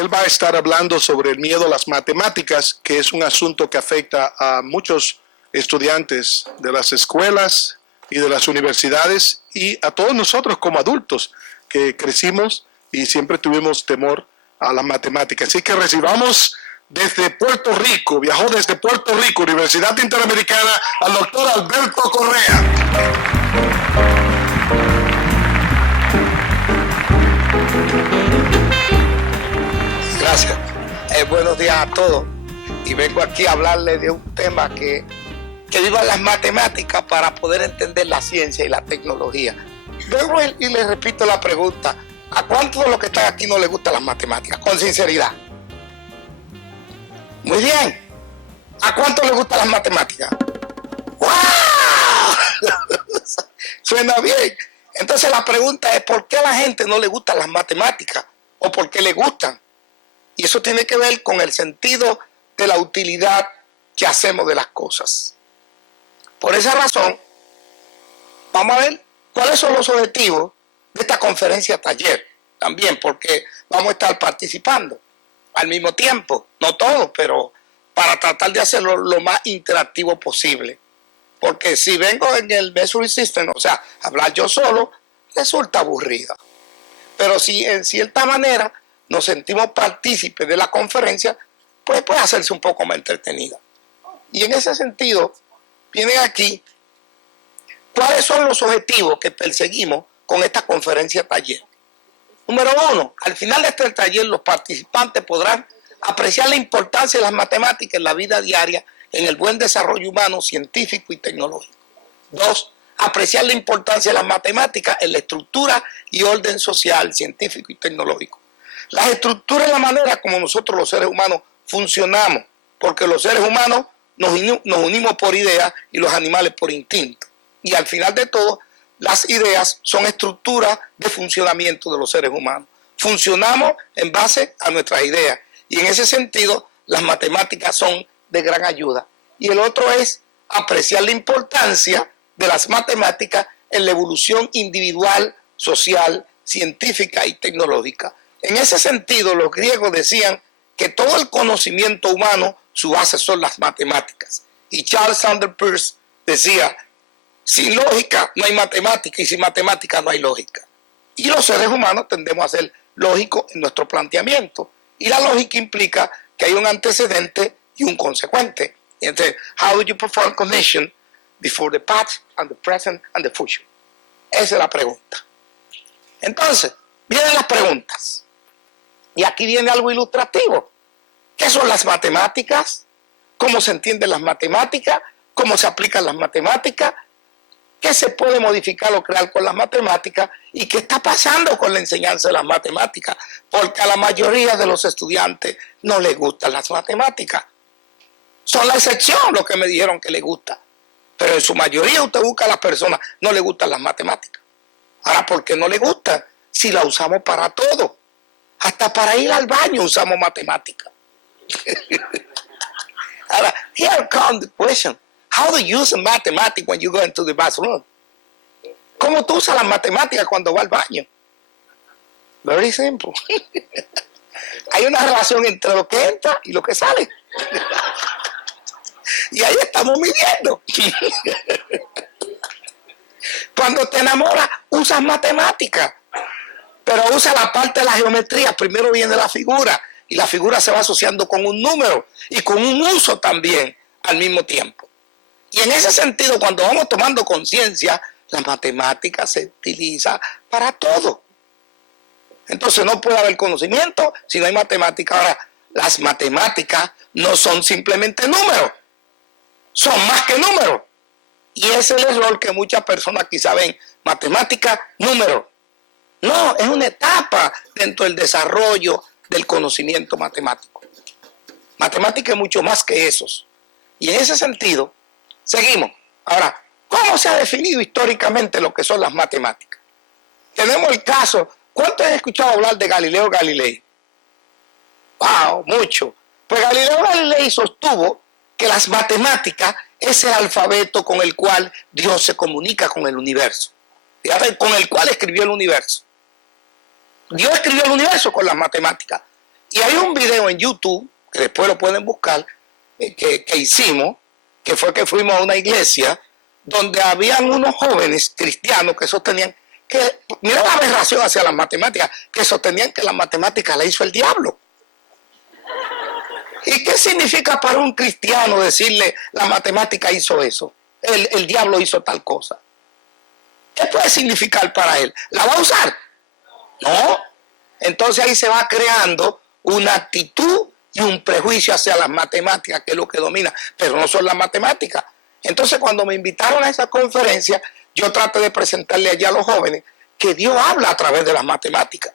él va a estar hablando sobre el miedo a las matemáticas, que es un asunto que afecta a muchos estudiantes de las escuelas y de las universidades y a todos nosotros como adultos que crecimos y siempre tuvimos temor a las matemáticas. Así que recibamos desde Puerto Rico, viajó desde Puerto Rico, Universidad Interamericana, al doctor Alberto Correa. Gracias. Buenos días a todos. Y vengo aquí a hablarles de un tema que viva las matemáticas para poder entender la ciencia y la tecnología. Vengo y les repito la pregunta: ¿a cuántos de los que están aquí no les gustan las matemáticas? Con sinceridad. Muy bien. ¿A cuántos les gustan las matemáticas? ¡Wow! Suena bien. Entonces la pregunta es: ¿por qué a la gente no le gustan las matemáticas? ¿O por qué le gustan? Y eso tiene que ver con el sentido de la utilidad que hacemos de las cosas. Por esa razón, vamos a ver cuáles son los objetivos de esta conferencia taller. También porque vamos a estar participando al mismo tiempo. No todos, pero para tratar de hacerlo lo más interactivo posible. Porque si vengo en el Measuring System, o sea, hablar yo solo, resulta aburrido. Pero si en cierta manera nos sentimos partícipes de la conferencia, pues puede hacerse un poco más entretenida. Y en ese sentido, vienen aquí cuáles son los objetivos que perseguimos con esta conferencia taller. Número 1, al final de este taller los participantes podrán apreciar la importancia de las matemáticas en la vida diaria, en el buen desarrollo humano, científico y tecnológico. 2, apreciar la importancia de las matemáticas en la estructura y orden social, científico y tecnológico. Las estructuras es la manera como nosotros los seres humanos funcionamos, porque los seres humanos nos unimos por ideas y los animales por instinto. Y al final de todo, las ideas son estructuras de funcionamiento de los seres humanos. Funcionamos en base a nuestras ideas. Y en ese sentido, las matemáticas son de gran ayuda. Y el otro es apreciar la importancia de las matemáticas en la evolución individual, social, científica y tecnológica. En ese sentido, los griegos decían que todo el conocimiento humano, su base son las matemáticas. Y Charles Sanders Peirce decía: sin lógica no hay matemática y sin matemática no hay lógica. Y los seres humanos tendemos a ser lógicos en nuestro planteamiento. Y la lógica implica que hay un antecedente y un consecuente. Y entonces, how do you perform connection before the past and the present and the future? Esa es la pregunta. Entonces, vienen las preguntas. Y aquí viene algo ilustrativo. ¿Qué son las matemáticas? ¿Cómo se entienden las matemáticas? ¿Cómo se aplican las matemáticas? ¿Qué se puede modificar o crear con las matemáticas? ¿Y qué está pasando con la enseñanza de las matemáticas? Porque a la mayoría de los estudiantes no les gustan las matemáticas. Son la excepción los que me dijeron que les gusta. Pero en su mayoría usted busca a las personas, no les gustan las matemáticas. Ahora, ¿por qué no les gustan? Si la usamos para todo. Hasta para ir al baño usamos matemáticas. Ahora, here comes the question. How do you use mathematics when you go into the bathroom? ¿Cómo tú usas las matemáticas cuando vas al baño? Very simple. Hay una relación entre lo que entra y lo que sale. Y ahí estamos midiendo. Cuando te enamoras, usas matemáticas. Pero usa la parte de la geometría. Primero viene la figura. Y la figura se va asociando con un número. Y con un uso también al mismo tiempo. Y en ese sentido, cuando vamos tomando conciencia, la matemática se utiliza para todo. Entonces no puede haber conocimiento si no hay matemática. Ahora, las matemáticas no son simplemente números. Son más que números. Y ese es el error que muchas personas quizá ven. Matemática, números. No, es una etapa dentro del desarrollo del conocimiento matemático. Matemática es mucho más que esos. Y en ese sentido, seguimos. Ahora, ¿cómo se ha definido históricamente lo que son las matemáticas? Tenemos el caso, ¿cuántos han escuchado hablar de Galileo Galilei? ¡Wow! Mucho. Pues Galileo Galilei sostuvo que las matemáticas es el alfabeto con el cual Dios se comunica con el universo. Con el cual escribió el universo. Dios escribió el universo con las matemáticas. Y hay un video en YouTube, que después lo pueden buscar, que hicimos, que fue que fuimos a una iglesia donde habían unos jóvenes cristianos que sostenían que, mira la aberración hacia las matemáticas, que sostenían que las matemáticas la hizo el diablo. ¿Y qué significa para un cristiano decirle la matemática hizo eso? El diablo hizo tal cosa. ¿Qué puede significar para él? ¿La va a usar? No. Entonces ahí se va creando una actitud y un prejuicio hacia las matemáticas, que es lo que domina, pero no son las matemáticas. Entonces cuando me invitaron a esa conferencia, yo traté de presentarle allá a los jóvenes que Dios habla a través de las matemáticas.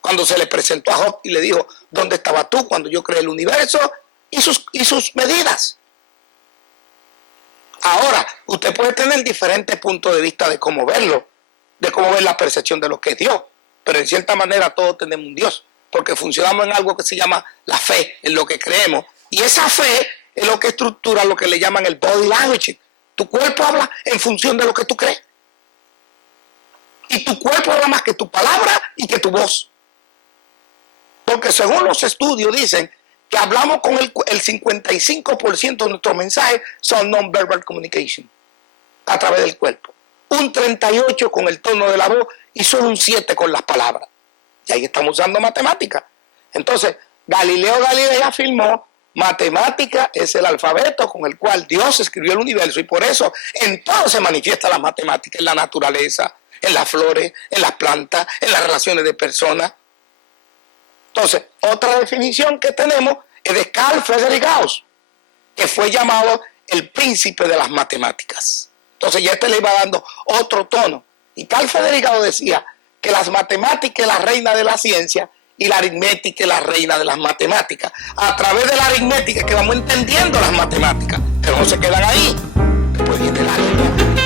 Cuando se le presentó a Job y le dijo, ¿dónde estabas tú cuando yo creé el universo y sus medidas? Ahora, usted puede tener diferentes puntos de vista de cómo verlo, de cómo ver la percepción de lo que es Dios, pero en cierta manera todos tenemos un Dios, porque funcionamos en algo que se llama la fe, en lo que creemos, y esa fe es lo que estructura lo que le llaman el body language. Tu cuerpo habla en función de lo que tú crees, y tu cuerpo habla más que tu palabra y que tu voz. Porque según los estudios dicen que hablamos con el 55% de nuestros mensajes son non-verbal communication, a través del cuerpo. Un 38% con el tono de la voz y solo un 7% con las palabras. Y ahí estamos usando matemáticas. Entonces, Galileo Galilei afirmó, matemática es el alfabeto con el cual Dios escribió el universo y por eso en todo se manifiesta la matemática, en la naturaleza, en las flores, en las plantas, en las relaciones de personas. Entonces, otra definición que tenemos es de Carl Friedrich Gauss, que fue llamado el príncipe de las matemáticas. Entonces ya le iba dando otro tono. Y Carl Friedrich Gauss decía que las matemáticas es la reina de la ciencia y la aritmética es la reina de las matemáticas. A través de la aritmética es que vamos entendiendo las matemáticas, pero no se quedan ahí. Después viene la línea.